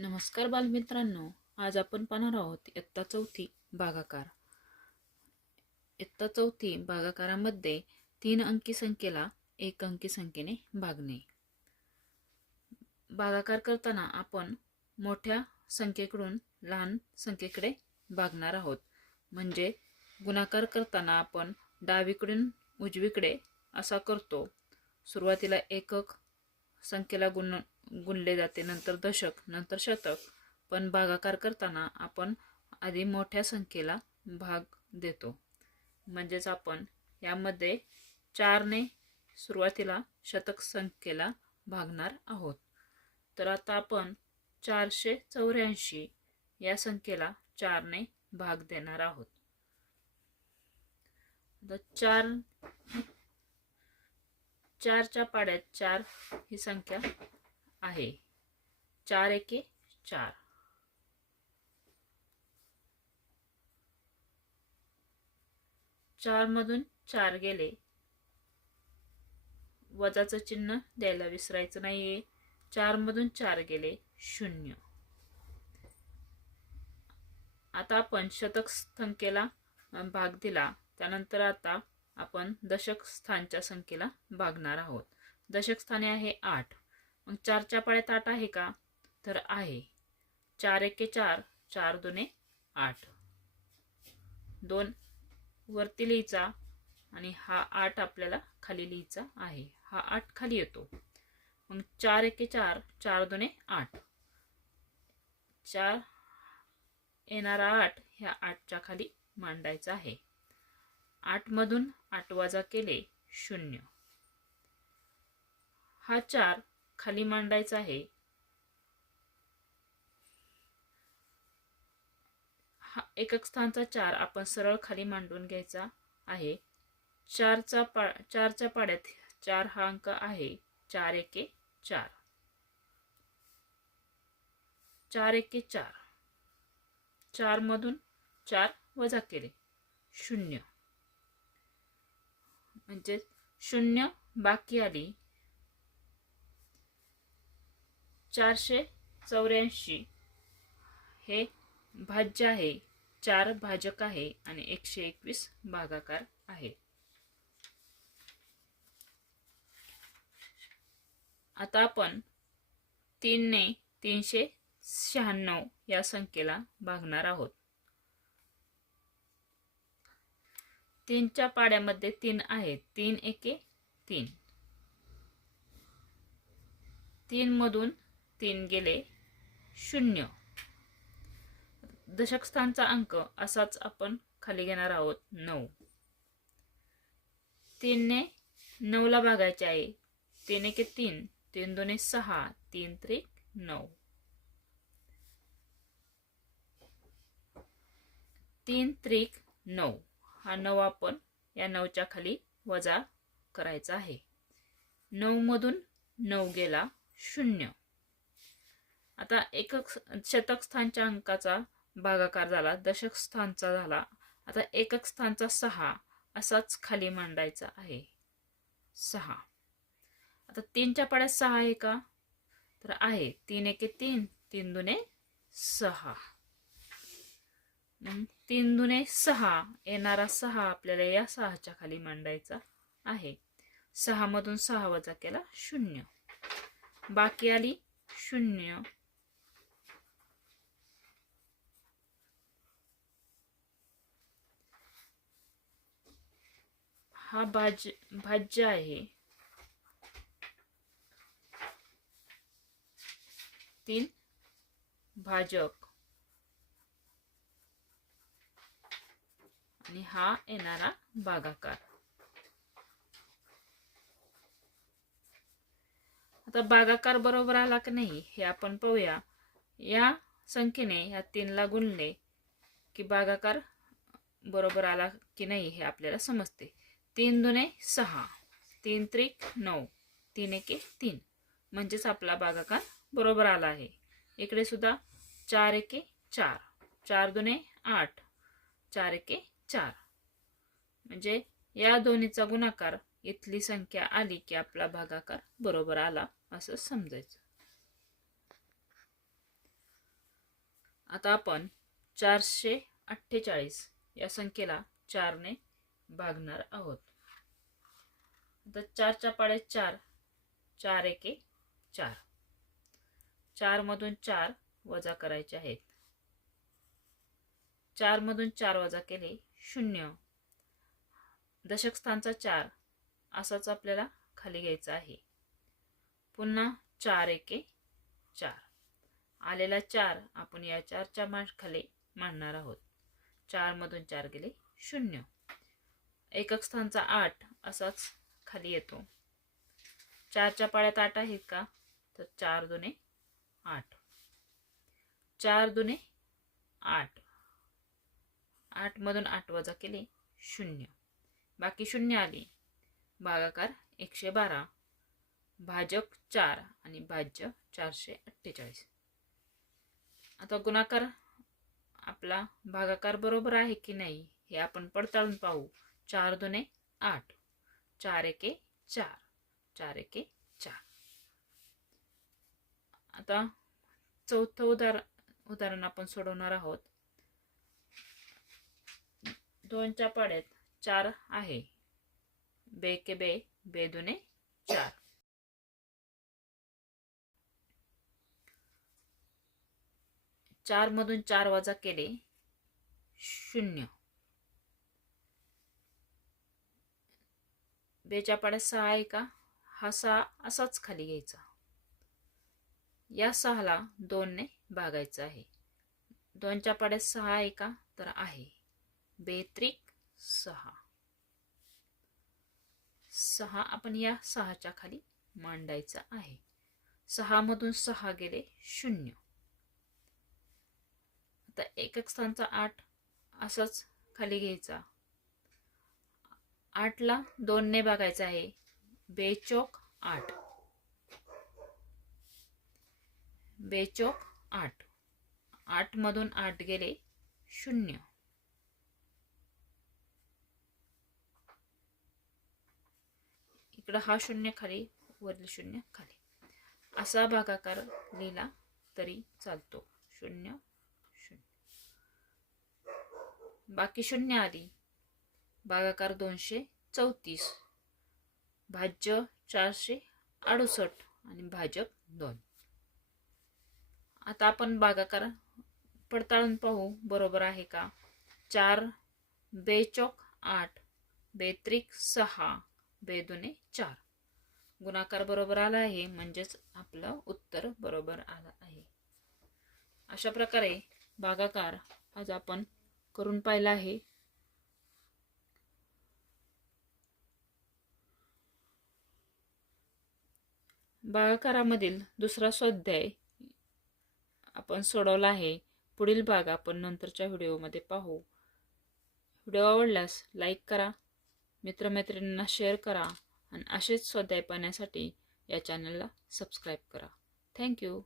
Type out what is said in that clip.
नमस्कार बालमित्रांनो आज आपण पाहणार आहोत इयत्ता चौथी भागाकार. इयत्ता चौथी भागाकारामध्ये तीन अंकी संख्येला एक अंकी संख्येने भागणे. भागाकार करताना आपण मोठ्या संख्येकडून लहान संख्येकडे भागणार आहोत. म्हणजे गुणाकार करताना आपण डावीकडून उजवीकडे असा करतो. सुरुवातीला एकक संख्येला गुण गुणले जाते. नंतर दशक नंतर शतक. पण भागाकार करताना आपण आधी मोठ्या संख्येला भाग देतो. म्हणजेच आपण यामध्ये चारने सुरुवातीला शतक संख्येला भागणार आहोत. तर आता आपण चारशे चौऱ्याऐंशी या संख्येला चारने भाग देणार आहोत. चार चारच्या पाड्यात चार ही संख्या आहे. चार एके चार. चार मधून चार गेले. वजाचं चिन्ह द्यायला विसरायचं नाहीये. चार मधून चार गेले शून्य. आता आपण शतक संख्येला भाग दिला. त्यानंतर आता आपण दशक स्थानच्या संख्येला भागणार आहोत. दशक स्थाने आहे आठ. मग चारच्या पाळ्यात आठ आहे का? तर आहे. चार एके चार चार दोने आठ. दोन वरती लिहायचा आणि हा आठ आपल्याला खाली लिहायचा आहे. हा आठ खाली येतो. मग चार एके चार चार दोने आठ. चार येणारा आठ ह्या आठच्या खाली मांडायचा आहे. आठ मधून आठ वजा केले शून्य. हा चार खाली मांडायचं आहे. हा एकक स्थानचा चार आपण सरळ खाली मांडून घ्यायचा आहे. चारचा पा चारच्या पाड्यात चार हा अंक आहे. चार एके चार. चार एके चार. चार मधून चार वजा केले. शून्य. म्हणजे शून्य बाकी आली. चारशे चौऱ्याऐंशी. हे भाज्य आहे. चार भाजक आहे आणि एकशे एकवीस भागाकार आहे. आता आपण तीनने तीनशे शहाण्णव या संख्येला भागणार आहोत. तीनच्या पाड्यामध्ये तीन आहेत. तीन एके तीन. तीन मधून तीन गेले शून्य. दशकस्थानचा अंक असाच आपण खाली घेणार आहोत नऊ. तीनने नऊला भागायचे आहे. तीन एके तीन तीन दोने सहा तीन त्रिक नऊ. तीन त्रिक नऊ. हा नऊ आपण या नऊच्या खाली वजा करायचा आहे. नऊ मधून नऊ गेला शून्य. आता एकक शतक स्थानच्या अंकाचा भागाकार झाला दशक स्थानचा झाला. आता एकक स्थानचा सहा असाच खाली मांडायचा आहे. सहा. आता तीनच्या पाड्यात सहा आहे का? तर आहे. तीन एके तीन तीन दुने सहा. तीन दुने सहा येणारा सहा आपल्याला या सहाच्या खाली मांडायचा आहे. सहा मधून सहा वजा केला शून्य. बाकी आली शून्य. हा भाज भाज्य आहे. तीन भाजक. आणि हा येणारा भागाकार. आता भागाकार बरोबर आला की नाही हे आपण पाहूया. या संख्येने या तीनला गुणले की भागाकार बरोबर आला की नाही हे आपल्याला समजते. तीन दुने सहा. तीन त्रिक नऊ. तीन एके तीन. म्हणजेच आपला भागाकार बरोबर आला आहे. इकडे सुद्धा चार एके चार. चार दुने आठ. चार एके चार. म्हणजे या दोन्हीचा गुणाकार इथली संख्या आली की आपला भागाकार बरोबर आला असं समजायचं. आता आपण चारशे अठ्ठेचाळीस या संख्येला चारने भागणार आहोत. आता चारच्या पाड्यात चार. चार एके चार. चारमधून चार वजा करायचे आहेत. चारमधून चार वजा केले शून्य. दशक स्थानचा चार. असाच आपल्याला खाली घ्यायचा आहे. पुन्हा चार एके चार. आलेला चार आपण या चारच्या माश खाली मांडणार आहोत. चारमधून चार गेले शून्य. एकक स्थानचा आठ असाच खाली येतो. चारच्या पाळ्यात आठ आहेत का? तर चार दुने आठ. चार दुने आठ. आठमधून आठ वजा केले शून्य. बाकी शून्य आली. भागाकार एकशे बारा. भाजक चार आणि भाज्य चारशे अठ्ठेचाळीस. आता गुणाकार आपला भागाकार बरोबर आहे की नाही हे आपण पडताळून पाहू. चार दुने आठ. चार एके चार. चार एके चार. आता चौथं उदाहरण उदाहरण आपण सोडवणार आहोत. दोनच्या पाड्यात चार आहे. बे के बे बे दुने चार. चार मधून चार वजा केले शून्य. बेच्या पाड्यात सहा आहे का? हा सहा असाच खाली घ्यायचा. या सहाला दोनने भागायचं आहे. दोनच्या पाड्यात सहा आहे का? तर आहे. बेत्रिक सहा. सहा आपण या सहाच्या खाली मांडायचा आहे. सहा मधून सहा गेले शून्य. आता एक एक स्थानचा आठ असंच खाली घ्यायचा. आठला दोनने बघायचं आहे. बेचोक आठ. बेचोक आठ. आठ मधून आठ गेले शून्य. इकडं हा शून्य खाली वरील शून्य खाली. असा भागाकार लिहिला तरी चालतो. शून्य शून्य. बाकी शून्य आली भागाकार दोनशे चौतीस. भाज्य चारशे अडुसष्ट आणि भाजप दोन. आता आपण भागाकार पडताळून पाहू बरोबर आहे का? चार बेचौक आठ बेत्रिक सहा बेदुने चार. गुणाकार बरोबर आला आहे म्हणजेच आपलं उत्तर बरोबर आलं आहे. अशा प्रकारे भागाकार आज आपण करून पाहिला आहे. भागाकारामधील दुसरा स्वाध्याय आपण सोडवला आहे. पुढील भाग आपण नंतरच्या व्हिडिओमध्ये पाहू. व्हिडिओ आवडल्यास लाईक करा मित्रमैत्रिणींना शेअर करा आणि असेच स्वाध्याय पाहण्यासाठी या चॅनलला सबस्क्राईब करा. थँक्यू.